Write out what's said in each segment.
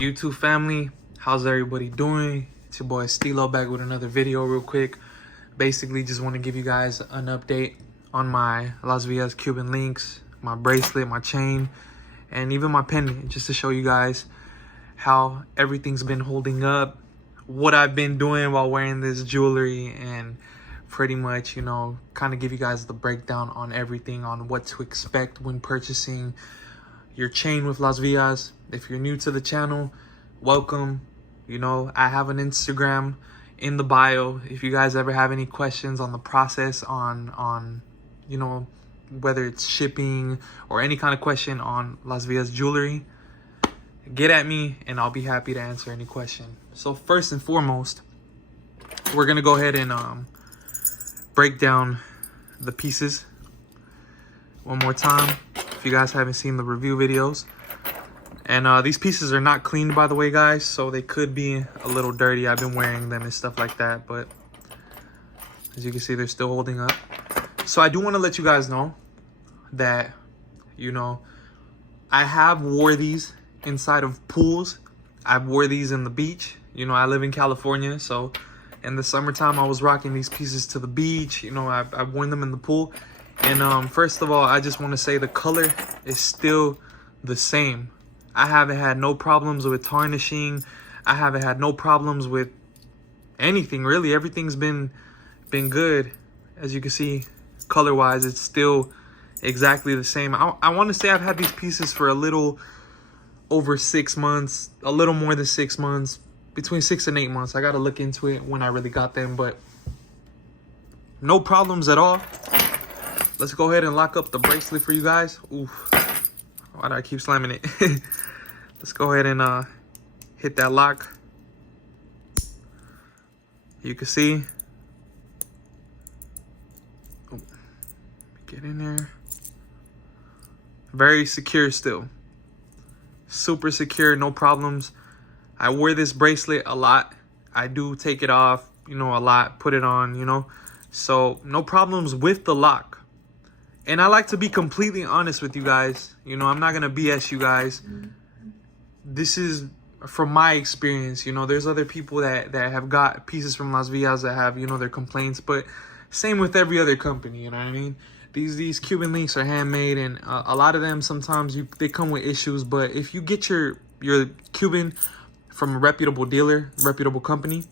YouTube family, how's everybody doing? It's your boy Stilo back with another video real quick. Basically just want to give you guys an update on my Las Villas Cuban links, my bracelet, my chain, and even my pendant, just to show you guys how everything's been holding up, what I've been doing while wearing this jewelry, and pretty much, you know, kind of give you guys the breakdown on everything, on what to expect when purchasing your chain with Las Villas. If you're new to the channel, welcome. You know, I have an Instagram in the bio. If you guys ever have any questions on the process, on you know, whether it's shipping or any kind of question on Las Villas jewelry, get at me and I'll be happy to answer any question. So first and foremost, we're gonna go ahead and break down the pieces one more time if you guys haven't seen the review videos. And these pieces are not cleaned, by the way, guys, so they could be a little dirty. I've been wearing them and stuff like that, but as you can see, they're still holding up. So I do want to let you guys know that, you know, I have wore these inside of pools. I've wore these in the beach. You know, I live in California, so in the summertime I was rocking these pieces to the beach. You know, I've worn them in the pool. And first of all, I just want to say the color is still the same. I haven't had no problems with tarnishing. I haven't had no problems with anything, really. Everything's been good. As you can see, color-wise, it's still exactly the same. I want to say I've had these pieces for a little over 6 months, a little more than 6 months, between 6 and 8 months. I got to look into it when I really got them, but no problems at all. Let's go ahead and lock up the bracelet for you guys. Oof. Why do I keep slamming it? Let's go ahead and hit that lock. You can see. Oh, get in there. Very secure still. Super secure, no problems. I wear this bracelet a lot. I do take it off, you know, a lot, put it on, you know. So no problems with the lock. And I like to be completely honest with you guys. You know, I'm not going to BS you guys. This is from my experience. You know, there's other people that have got pieces from Las Villas that have, you know, their complaints. But same with every other company, you know what I mean? These Cuban links are handmade, and a lot of them sometimes they come with issues. But if you get your Cuban from a reputable dealer, reputable company,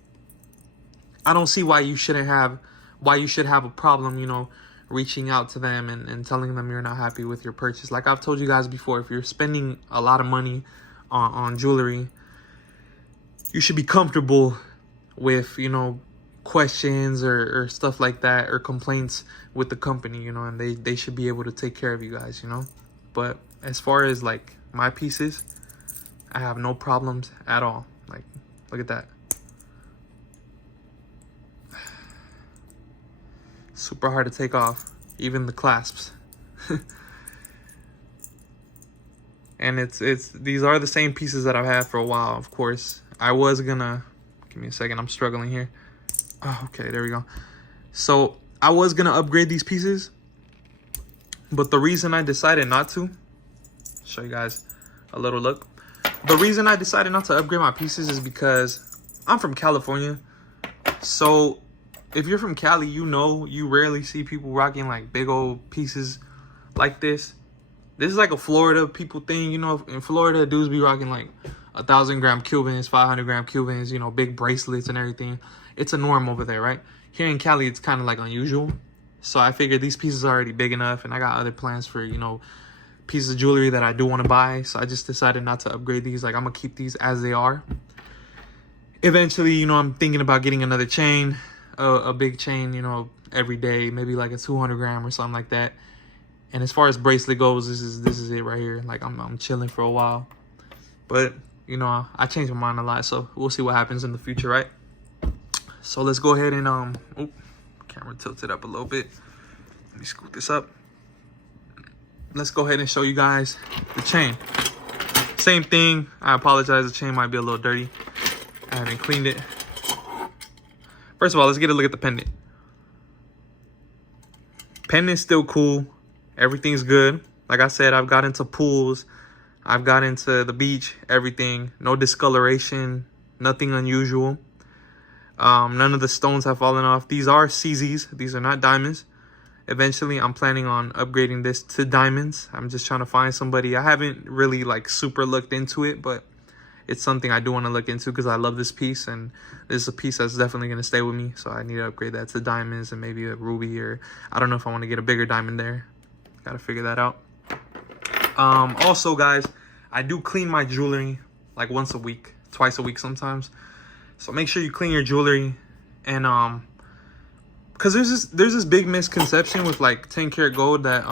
I don't see why you should have a problem, you know, reaching out to them and telling them you're not happy with your purchase. Like I've told you guys before, if you're spending a lot of money on jewelry, you should be comfortable with, you know, questions or stuff like that, or complaints with the company, you know, and they should be able to take care of you guys, you know. But as far as like my pieces, I have no problems at all. Like, look at that. Super hard to take off, even the clasps. And these are the same pieces that I've had for a while. Of course, I was gonna, give me a second, I'm struggling here. Oh, okay, there we go. So I was gonna upgrade these pieces, but the reason I decided not to, show you guys a little look. The reason I decided not to upgrade my pieces is because I'm from California. So if you're from Cali, you know, you rarely see people rocking like big old pieces like this. This is like a Florida people thing, you know. In Florida, dudes be rocking like 1,000-gram Cubans, 500-gram Cubans, you know, big bracelets and everything. It's a norm over there, right? Here in Cali, it's kind of like unusual. So I figured these pieces are already big enough, and I got other plans for, you know, pieces of jewelry that I do want to buy. So I just decided not to upgrade these. Like, I'm gonna keep these as they are. Eventually, you know, I'm thinking about getting another chain. A big chain, you know, every day, maybe like a 200-gram or something like that. And as far as bracelet goes, this is it right here. Like I'm chilling for a while, but you know, I change my mind a lot, so we'll see what happens in the future, right? So let's go ahead and oh, camera tilted up a little bit. Let me scoot this up. Let's go ahead and show you guys the chain. Same thing. I apologize, the chain might be a little dirty. I haven't cleaned it. First of all, let's get a look at the pendant. Pendant's still cool. Everything's good. Like I said, I've got into pools. I've got into the beach, everything, no discoloration, nothing unusual. None of the stones have fallen off. These are CZs, these are not diamonds. Eventually I'm planning on upgrading this to diamonds. I'm just trying to find somebody. I haven't really like super looked into it, but it's something I do want to look into because I love this piece, and this is a piece that's definitely going to stay with me. So I need to upgrade that to diamonds and maybe a ruby, or I don't know if I want to get a bigger diamond there. Got to figure that out. Also guys, I do clean my jewelry like once a week, twice a week sometimes. So make sure you clean your jewelry. And because there's this big misconception with like 10 karat gold that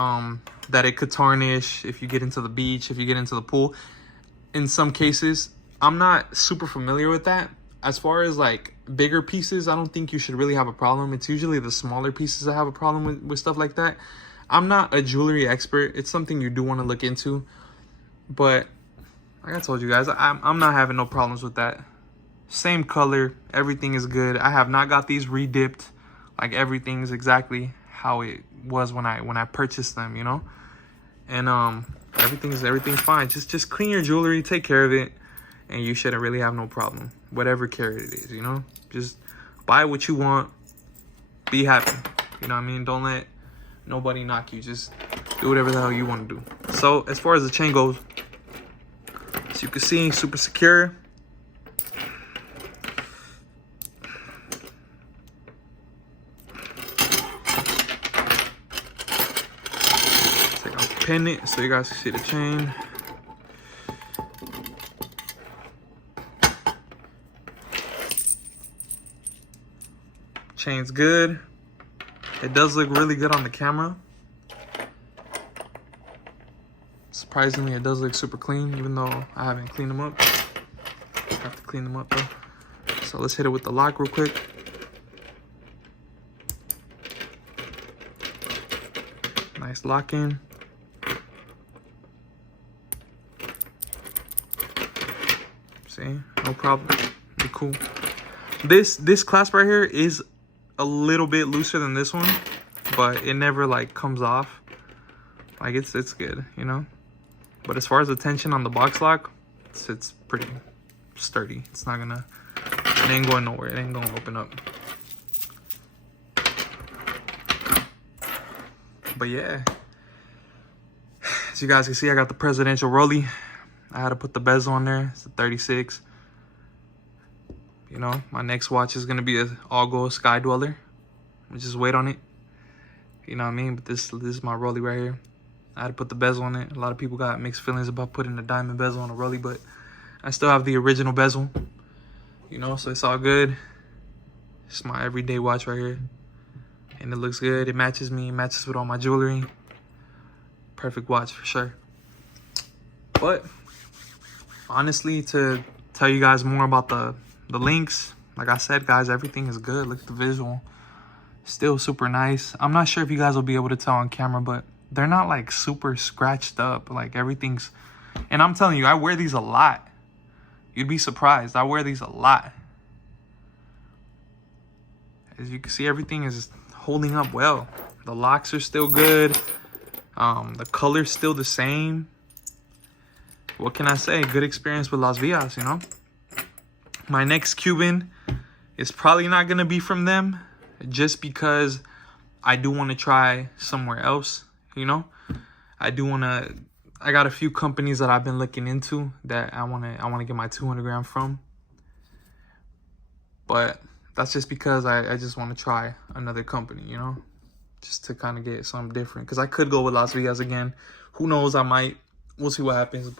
that it could tarnish if you get into the beach, if you get into the pool. In some cases, I'm not super familiar with that. As far as like bigger pieces, I don't think you should really have a problem. It's usually the smaller pieces that have a problem with stuff like that. I'm not a jewelry expert. It's something you do want to look into. But like I told you guys, I'm not having no problems with that. Same color, everything is good. I have not got these redipped. Like everything is exactly how it was when I purchased them, you know. And everything's fine. Just clean your jewelry, take care of it, and you shouldn't really have no problem. Whatever carat it is, you know. Just buy what you want. Be happy. You know what I mean? Don't let nobody knock you. Just do whatever the hell you want to do. So as far as the chain goes, as you can see, super secure. Pin it so you guys can see the chain. Chain's good. It does look really good on the camera. Surprisingly, it does look super clean, even though I haven't cleaned them up. I have to clean them up though. So let's hit it with the lock real quick. Nice lock in. See, no problem. Be cool. This clasp right here is a little bit looser than this one, but it never like comes off. Like it's good, you know. But as far as the tension on the box lock, it's pretty sturdy. It's not gonna, it ain't going nowhere. It ain't gonna open up. But yeah, as you guys can see, I got the presidential rollie. I had to put the bezel on there. It's a 36. You know, my next watch is gonna be a all gold Sky Dweller. Just wait on it. You know what I mean? But this is my rollie right here. I had to put the bezel on it. A lot of people got mixed feelings about putting a diamond bezel on a rollie, but I still have the original bezel. You know, so it's all good. It's my everyday watch right here. And it looks good. It matches me. It matches with all my jewelry. Perfect watch for sure. But honestly, to tell you guys more about the links, like I said, guys, everything is good. Look at the visual. Still super nice. I'm not sure if you guys will be able to tell on camera, but they're not like super scratched up. Like everything's, and I'm telling you, I wear these a lot. You'd be surprised. I wear these a lot. As you can see, everything is holding up well. The locks are still good. The color's still the same. What can I say? Good experience with Las Villas, you know? My next Cuban is probably not going to be from them, just because I do want to try somewhere else, you know? I got a few companies that I've been looking into that I want to get my 200 gram from. But that's just because I just want to try another company, you know? Just to kind of get something different. Because I could go with Las Villas again. Who knows? I might. We'll see what happens. But